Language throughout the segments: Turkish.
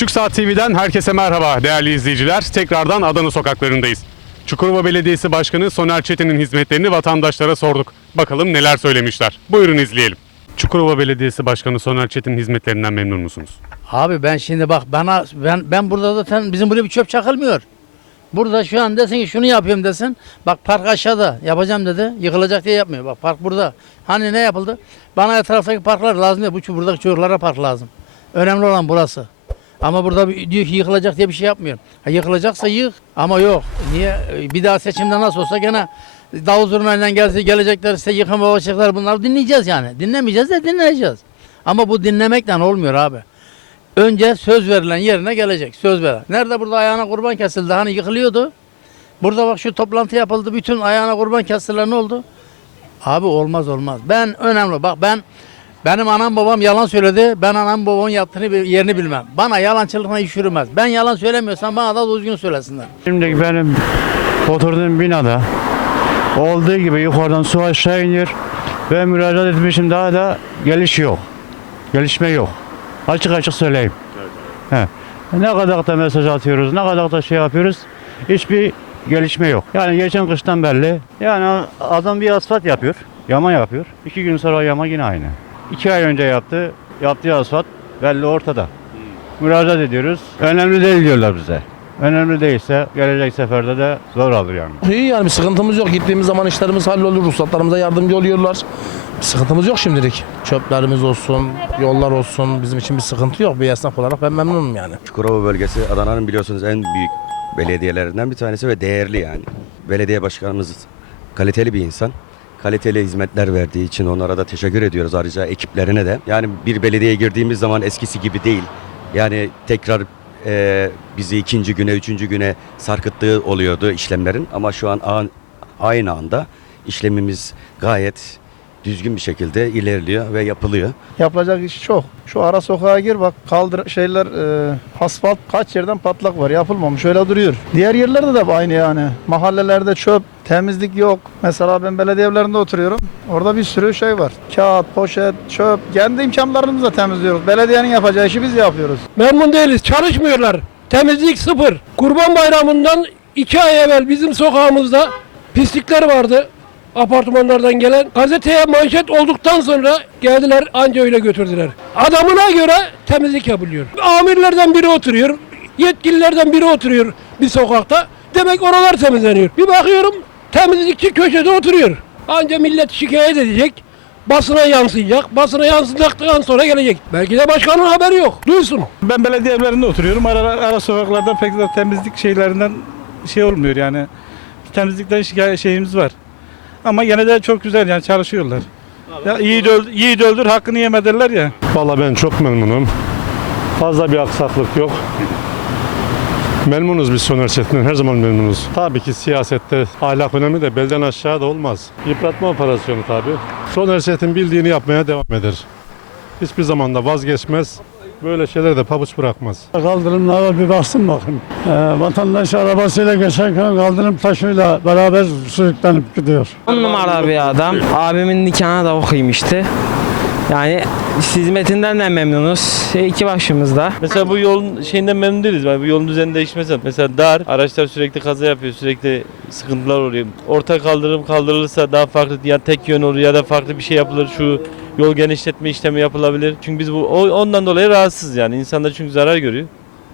Küçük Saat TV'den herkese merhaba değerli izleyiciler. Tekrardan Adana sokaklarındayız. Çukurova Belediyesi Başkanı Soner Çetin'in hizmetlerini vatandaşlara sorduk. Bakalım neler söylemişler. Buyurun izleyelim. Çukurova Belediyesi Başkanı Soner Çetin hizmetlerinden memnun musunuz? Abi ben şimdi bak bana ben ben burada zaten bizim buraya bir çöp çakılmıyor. Burada şu an desin ki şunu yapıyorum desin. Bak park aşağıda yapacağım dedi. Yıkılacak diye yapmıyor. Bak park burada. Hani ne yapıldı? Bana etraftaki parklar lazım değil. Bu buradaki çocuklara park lazım. Önemli olan burası. Ama burada diyor ki yıkılacak diye bir şey yapmıyor. Ha, yıkılacaksa yık ama yok. Niye? E, Bir daha seçimde nasıl olsa gene davul zurnayla gelse gelecekler işte yıkama başlayacaklar bunları dinleyeceğiz yani. Dinlemeyeceğiz de dinleyeceğiz. Ama bu dinlemekle olmuyor abi. Önce söz verilen yerine gelecek. Söz veren. Nerede burada ayağına kurban kesildi? Hani yıkılıyordu. Burada bak şu toplantı yapıldı. Bütün ayağına kurban kestiler ne oldu? Abi olmaz olmaz. Ben önemli. Bak ben benim anam babam yalan söyledi. Ben anam babamın yaptığını yerini bilmem. Bana yalancılıkla iş yürümez. Ben yalan söylemiyorsam bana da düzgün söylesinler. Şimdi benim oturduğum binada olduğu gibi yukarıdan su aşağı iniyor ve müracaat etmişim daha da geliş yok. Gelişme yok. Açık açık söyleyeyim. He. Ne kadar da mesaj atıyoruz, ne kadar da şey yapıyoruz. Hiçbir gelişme yok. Yani geçen kıştan belli. Yani adam bir asfalt yapıyor, yama yapıyor. İki gün sonra yama yine aynı. İki ay önce yaptı, yaptığı asfalt belli ortada. Müracaat ediyoruz. Önemli değil diyorlar bize. Önemli değilse gelecek seferde de zor alır yani. İyi yani bir sıkıntımız yok. Gittiğimiz zaman işlerimiz hallolur. Ruhsatlarımıza yardımcı oluyorlar. Bir sıkıntımız yok şimdilik. Çöplerimiz olsun, yollar olsun. Bizim için bir sıkıntı yok. Bir esnaf olarak ben memnunum yani. Çukurova bölgesi Adana'nın biliyorsunuz en büyük belediyelerinden bir tanesi ve değerli yani. Belediye başkanımız kaliteli bir insan. Kaliteli hizmetler verdiği için onlara da teşekkür ediyoruz ayrıca ekiplerine de. Yani bir belediyeye girdiğimiz zaman eskisi gibi değil. Yani tekrar e, bizi ikinci güne, üçüncü güne sarkıttığı oluyordu işlemlerin. Ama şu an aynı anda işlemimiz gayet düzgün bir şekilde ilerliyor ve yapılıyor. Yapılacak iş çok. Şu ara sokağa gir bak kaldır şeyler e, asfalt kaç yerden patlak var yapılmamış öyle duruyor. Diğer yerlerde de aynı yani. Mahallelerde çöp, temizlik yok. Mesela ben belediye evlerinde oturuyorum. Orada bir sürü şey var. Kağıt, poşet, çöp. Kendi imkanlarımızla temizliyoruz. Belediyenin yapacağı işi biz yapıyoruz. Memnun değiliz. Çalışmıyorlar. Temizlik sıfır. Kurban bayramından iki ay evvel bizim sokağımızda pislikler vardı. Apartmanlardan gelen gazeteye manşet olduktan sonra geldiler anca öyle götürdüler. Adamına göre temizlik yapılıyor. Amirlerden biri oturuyor. Yetkililerden biri oturuyor bir sokakta. Demek oralar temizleniyor. Bir bakıyorum temizlikçi köşede oturuyor. Anca millet şikayet edecek. Basına yansıyacak. Basına yansıdıktan sonra gelecek. Belki de başkanın haberi yok. Duysun. Ben belediye evlerinde oturuyorum. Ara, ara sokaklarda pek de temizlik şeylerinden şey olmuyor yani. Temizlikten şikayet şeyimiz var. Ama gene de çok güzel yani çalışıyorlar. Ya iyi öldür, yiğit öldür hakkını yeme derler ya. Vallahi ben çok memnunum. Fazla bir aksaklık yok. Memnunuz biz Soner Çetin'den her zaman memnunuz. Tabii ki siyasette ahlak önemli de belden aşağı da olmaz. Yıpratma operasyonu tabii. Soner Çetin bildiğini yapmaya devam eder. Hiçbir zaman da vazgeçmez. Böyle şeyler de pabuç bırakmaz. Kaldırımlara bir baksın bakın. Ee, vatandaş arabasıyla geçerken kaldırım taşıyla beraber sürüklenip gidiyor. On numara bir adam. Abimin nikahına da okuymuştu. Yani hizmetinden de memnunuz. Şey, iki başımızda. Mesela bu yolun şeyinden memnun değiliz. Yani bu yolun düzeni değişmesi. Mesela dar, araçlar sürekli kaza yapıyor, sürekli sıkıntılar oluyor. Orta kaldırım kaldırılırsa daha farklı ya tek yön olur ya da farklı bir şey yapılır. Şu yol genişletme işlemi yapılabilir. Çünkü biz bu ondan dolayı rahatsız yani. İnsanlar çünkü zarar görüyor.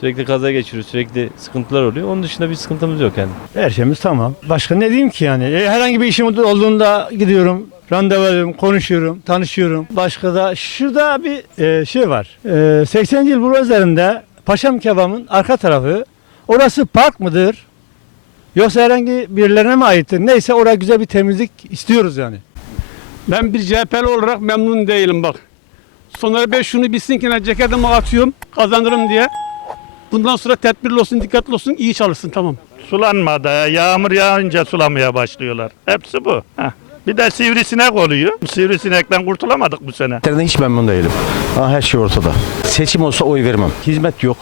Sürekli kaza geçiriyor, sürekli sıkıntılar oluyor. Onun dışında bir sıkıntımız yok yani. Her şeyimiz tamam. Başka ne diyeyim ki yani? E, herhangi bir işim olduğunda gidiyorum. Randevu alıyorum, konuşuyorum, tanışıyorum. Başka da şurada bir e, şey var. E, 80 yıl bu üzerinde Paşam Kebab'ın arka tarafı. Orası park mıdır? Yoksa herhangi birilerine mi aittir? Neyse oraya güzel bir temizlik istiyoruz yani. Ben bir CHP'li olarak memnun değilim bak. Sonra ben şunu bilsin ki ne ceketimi atıyorum kazanırım diye. Bundan sonra tedbirli olsun, dikkatli olsun, iyi çalışsın tamam. Sulanmadı. Yağmur yağınca sulamaya başlıyorlar. Hepsi bu. Bir de sivrisinek oluyor. Sivrisinekten kurtulamadık bu sene. Hiç memnun değilim. Ha, her şey ortada. Seçim olsa oy vermem. Hizmet yok.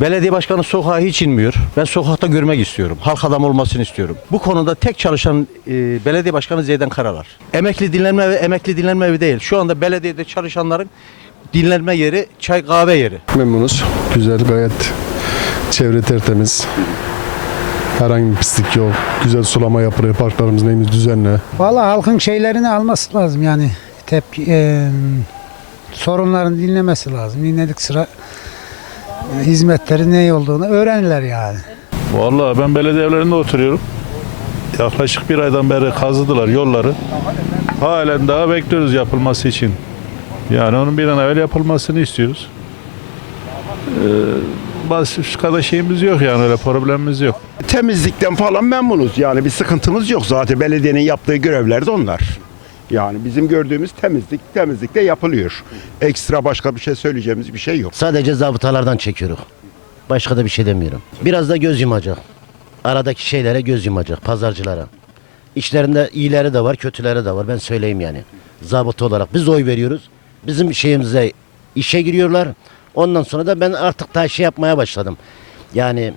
Belediye başkanı sokağa hiç inmiyor. Ben sokakta görmek istiyorum. Halk adam olmasını istiyorum. Bu konuda tek çalışan e, belediye başkanı Zeydan Karalar. Emekli dinlenme ve emekli dinlenme evi değil. Şu anda belediyede çalışanların dinlenme yeri, çay kahve yeri. Memnunuz. Güzel gayet. Çevre tertemiz. Herhangi bir pislik yok. Güzel sulama yapılıyor. Parklarımız neyimiz düzenli. Valla halkın şeylerini alması lazım yani. Tepki, e, sorunlarını dinlemesi lazım. Dinledik sıra e, hizmetleri ne olduğunu öğrenirler yani. Vallahi ben belediye evlerinde oturuyorum. Yaklaşık bir aydan beri kazıdılar yolları. Halen daha bekliyoruz yapılması için. Yani onun bir an evvel yapılmasını istiyoruz. Ee, başka da şeyimiz yok yani öyle problemimiz yok. Temizlikten falan memnunuz. Yani bir sıkıntımız yok. Zaten belediyenin yaptığı görevler de onlar. Yani bizim gördüğümüz temizlik temizlikte yapılıyor. Ekstra başka bir şey söyleyeceğimiz bir şey yok. Sadece zabıtalardan çekiyoruz. Başka da bir şey demiyorum. Biraz da göz yumacak. Aradaki şeylere göz yumacak, pazarcılara. İçlerinde iyileri de var, kötüleri de var. Ben söyleyeyim yani. Zabıta olarak biz oy veriyoruz. Bizim şeyimize işe giriyorlar. Ondan sonra da ben artık daha şey yapmaya başladım. Yani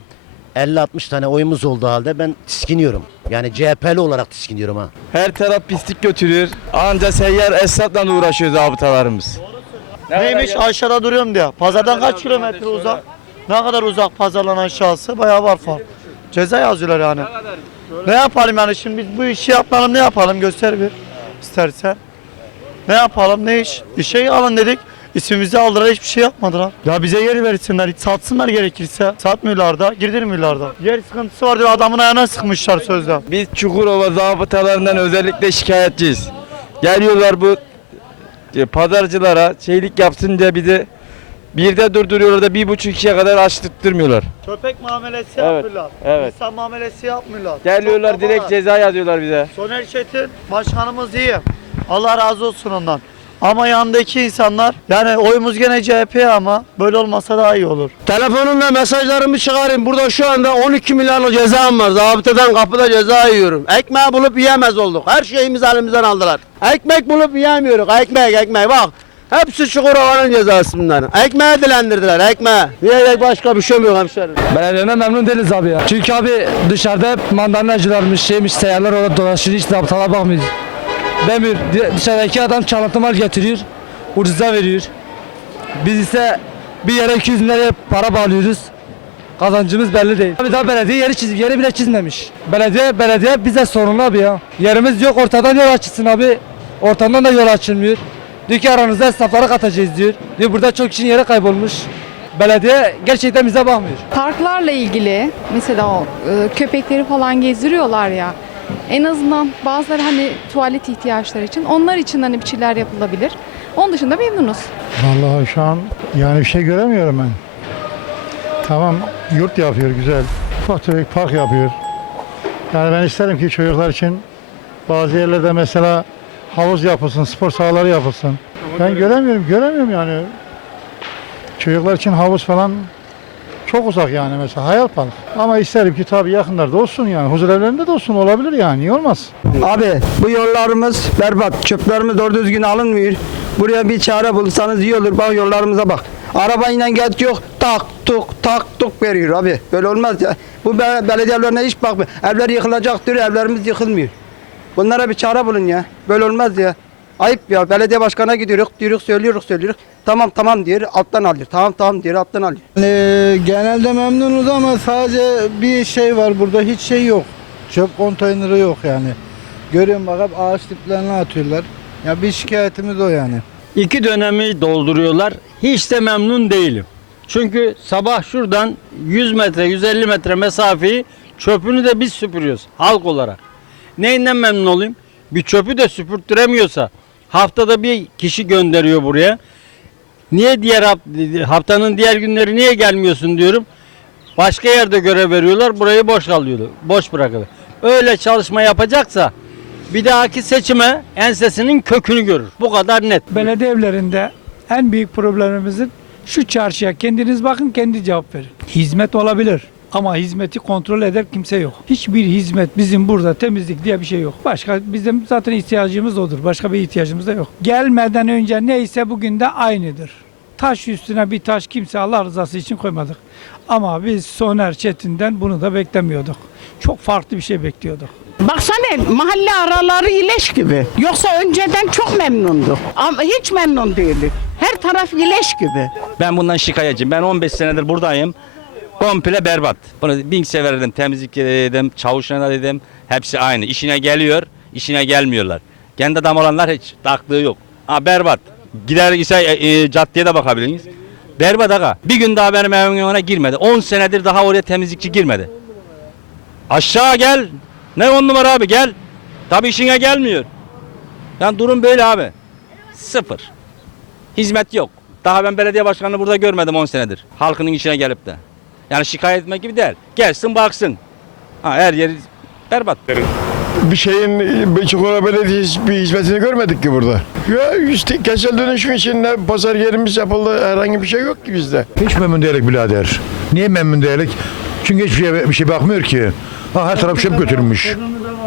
50-60 tane oyumuz olduğu halde ben tiskiniyorum. Yani CHP'li olarak tiskiniyorum ha. Her taraf pislik götürüyor. Anca seyyar esnafla uğraşıyor zabıtalarımız. Neymiş aşağıda duruyorum diye. Pazardan kaç kilometre uzak? Ne kadar uzak pazardan aşağısı? Bayağı var fark. Ceza yazıyorlar yani. Ne yapalım yani şimdi biz bu işi yapalım ne yapalım göster bir istersen. Ne yapalım ne iş? İşe alın dedik. İsmimizi aldılar hiçbir şey yapmadılar. Ya bize yer versinler, satsınlar gerekirse. Satmıyorlar da, girdirmiyorlar da. Yer sıkıntısı var diyor adamın ayağına sıkmışlar sözde. Biz Çukurova zabıtalarından özellikle şikayetçiyiz. Geliyorlar bu e, pazarcılara şeylik yapsın diye bizi birde durduruyorlar da bir buçuk ikiye kadar açtırtmıyorlar. Köpek muamelesi Evet, yapmıyorlar. evet. İnsan muamelesi yapmıyorlar. Geliyorlar direkt ceza yazıyorlar bize. Soner Çetin başkanımız iyi. Allah razı olsun ondan. Ama yanındaki insanlar yani oyumuz gene CHP ama böyle olmasa daha iyi olur. Telefonumla mesajlarımı çıkarayım. Burada şu anda 12 milyarlık cezam var. Zabıtadan kapıda ceza yiyorum. Ekmeği bulup yiyemez olduk. Her şeyimizi elimizden aldılar. Ekmek bulup yiyemiyoruz. Ekmek ekmek bak. Hepsi Çukurova'nın cezası bunların. Ekmeği dilendirdiler ekmeği. Diyecek başka bir şey yok hemşerim. Belediyeden memnun değiliz abi ya. Çünkü abi dışarıda hep mandalinacılarmış, şeymiş, seyyarlar orada dolaşıyor, hiç zabıtalar bakmıyor. Demir, di- dışarıdaki adam çalıntı mal getiriyor, ucuza veriyor. Biz ise bir yere 200 bin liraya para bağlıyoruz. Kazancımız belli değil. Abi daha belediye yeri çiz, yeri bile çizmemiş. Belediye, belediye bize sorunlu abi ya. Yerimiz yok, ortadan yol açılsın abi. Ortadan da yol açılmıyor. Diyor ki aranızda esnafları katacağız diyor. Diyor burada çok kişinin yeri kaybolmuş. Belediye gerçekten bize bakmıyor. Parklarla ilgili mesela o e, köpekleri falan gezdiriyorlar ya. En azından bazıları hani tuvalet ihtiyaçları için onlar için hani bir şeyler yapılabilir. Onun dışında memnunuz. Vallahi şu an yani bir şey göremiyorum ben. Tamam yurt yapıyor güzel. Ufak tefek park yapıyor. Yani ben isterim ki çocuklar için bazı yerlerde mesela havuz yapılsın, spor sahaları yapılsın. Ben göremiyorum, göremiyorum yani. Çocuklar için havuz falan çok uzak yani mesela hayal park. Ama isterim ki tabii yakınlarda olsun yani. Huzur evlerinde de olsun olabilir yani. Niye olmaz? Abi bu yollarımız berbat. Çöplerimiz doğru düzgün alınmıyor. Buraya bir çare bulsanız iyi olur. Bak yollarımıza bak. Arabayla git yok. Tak tuk tak tuk veriyor abi. Böyle olmaz ya. Bu be- belediyelerine hiç bakmıyor. Evler yıkılacak diyor. Evlerimiz yıkılmıyor. Bunlara bir çare bulun ya. Böyle olmaz ya. Ayıp ya. Belediye başkanına gidiyoruz. Diyoruz söylüyoruz söylüyoruz. Tamam tamam diyor. Alttan alıyor. Tamam tamam diyor. Alttan alıyor. genelde memnunuz ama sadece bir şey var burada hiç şey yok. Çöp konteyneri yok yani. Görüyorum bak hep ağaç diplerine atıyorlar. Ya bir şikayetimiz o yani. İki dönemi dolduruyorlar. Hiç de memnun değilim. Çünkü sabah şuradan 100 metre, 150 metre mesafeyi çöpünü de biz süpürüyoruz halk olarak. Neyinden memnun olayım? Bir çöpü de süpürttüremiyorsa haftada bir kişi gönderiyor buraya. Niye diğer haft- haftanın diğer günleri niye gelmiyorsun diyorum. Başka yerde görev veriyorlar. Burayı boş kalıyor. Boş bırakıyor. Öyle çalışma yapacaksa bir dahaki seçime ensesinin kökünü görür. Bu kadar net. Belediye evlerinde en büyük problemimizin şu çarşıya kendiniz bakın kendi cevap verin. Hizmet olabilir ama hizmeti kontrol eder kimse yok. Hiçbir hizmet bizim burada temizlik diye bir şey yok. Başka bizim zaten ihtiyacımız odur. Başka bir ihtiyacımız da yok. Gelmeden önce neyse bugün de aynıdır. Taş üstüne bir taş kimse Allah rızası için koymadık. Ama biz Soner Çetin'den bunu da beklemiyorduk. Çok farklı bir şey bekliyorduk. Baksana mahalle araları ileş gibi. Yoksa önceden çok memnunduk. Ama hiç memnun değilim. Her taraf ileş gibi. Ben bundan şikayetçiyim. Ben 15 senedir buradayım. Komple berbat. Bunu bin sefer dedim, temizlik dedim. Hepsi aynı. İşine geliyor, işine gelmiyorlar. Kendi adam olanlar hiç taktığı yok. Ha berbat. Gider ise e, e, caddeye de bakabilirsiniz. Berbat aga. Bir gün daha benim evimin önüne girmedi. 10 senedir daha oraya temizlikçi girmedi. Aşağı gel. Ne on numara abi gel. Tabi işine gelmiyor. Yani durum böyle abi. Sıfır. Hizmet yok. Daha ben belediye başkanını burada görmedim 10 senedir. Halkının içine gelip de. Yani şikayet etmek gibi değil. Gelsin baksın. Ha, her yeri berbat. Bir şeyin Çukurova Belediyesi bir hizmetini görmedik ki burada. Ya işte kentsel dönüşüm için ne pazar yerimiz yapıldı herhangi bir şey yok ki bizde. Hiç memnun değilik birader. Niye memnun değilik? Çünkü hiçbir şey, bir şey bakmıyor ki. Ha her taraf çöp götürmüş.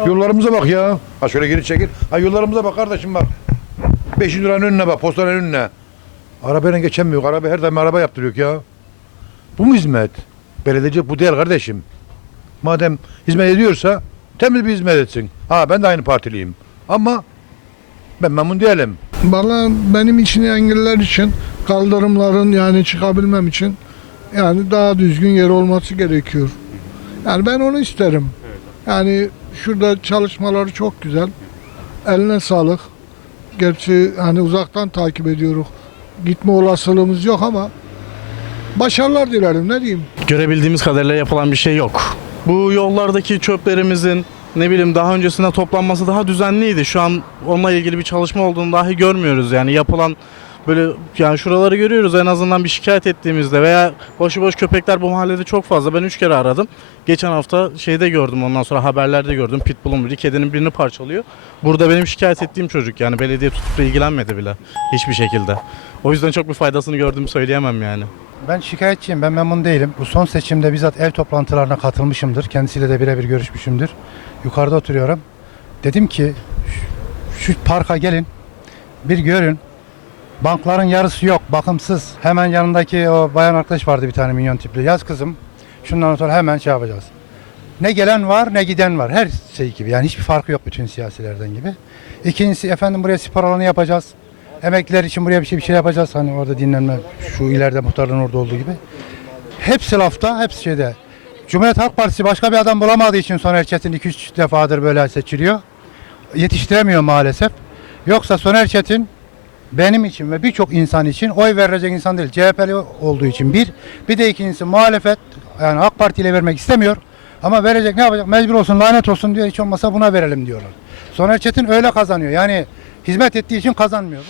Yollarımıza bak ya. Ha şöyle geri çekil. Ha yollarımıza bak kardeşim bak. 500 liranın önüne bak, postanın önüne. Arabayla geçemiyor. Araba her daim araba yaptırıyor ya. Bu mu hizmet? Belediyecilik bu değil kardeşim. Madem hizmet ediyorsa temiz bir hizmet etsin. Ha ben de aynı partiliyim. Ama ben memnun değilim. Valla benim için engeller için kaldırımların yani çıkabilmem için yani daha düzgün yer olması gerekiyor. Yani ben onu isterim. Yani şurada çalışmaları çok güzel. Eline sağlık. Gerçi hani uzaktan takip ediyoruz. Gitme olasılığımız yok ama başarılar dilerim ne diyeyim. Görebildiğimiz kadarıyla yapılan bir şey yok. Bu yollardaki çöplerimizin ne bileyim daha öncesinde toplanması daha düzenliydi. Şu an onunla ilgili bir çalışma olduğunu dahi görmüyoruz. Yani yapılan böyle yani şuraları görüyoruz en azından bir şikayet ettiğimizde veya başıboş köpekler bu mahallede çok fazla. Ben üç kere aradım. Geçen hafta şeyde gördüm ondan sonra haberlerde gördüm. Pitbull'un biri kedinin birini parçalıyor. Burada benim şikayet ettiğim çocuk yani belediye tutup ilgilenmedi bile hiçbir şekilde. O yüzden çok bir faydasını gördüğümü söyleyemem yani. Ben şikayetçiyim, ben memnun değilim. Bu son seçimde bizzat ev toplantılarına katılmışımdır. Kendisiyle de birebir görüşmüşümdür. Yukarıda oturuyorum. Dedim ki şu, şu parka gelin, bir görün. Bankların yarısı yok, bakımsız. Hemen yanındaki o bayan arkadaş vardı bir tane minyon tipli. Yaz kızım, şundan sonra hemen şey yapacağız. Ne gelen var ne giden var. Her şey gibi yani hiçbir farkı yok bütün siyasilerden gibi. İkincisi efendim buraya spor alanı yapacağız. Emekliler için buraya bir şey bir şey yapacağız. Hani orada dinlenme şu ileride muhtarlığın orada olduğu gibi. Hepsi lafta, hepsi şeyde. Cumhuriyet Halk Partisi başka bir adam bulamadığı için Soner Çetin 2-3 defadır böyle seçiliyor. Yetiştiremiyor maalesef. Yoksa Soner Çetin benim için ve birçok insan için oy verecek insan değil. CHP'li olduğu için bir. Bir de ikincisi muhalefet yani AK Parti ile vermek istemiyor. Ama verecek ne yapacak? Mecbur olsun lanet olsun diyor. Hiç olmasa buna verelim diyorlar. Soner Çetin öyle kazanıyor. Yani hizmet ettiği için kazanmıyor.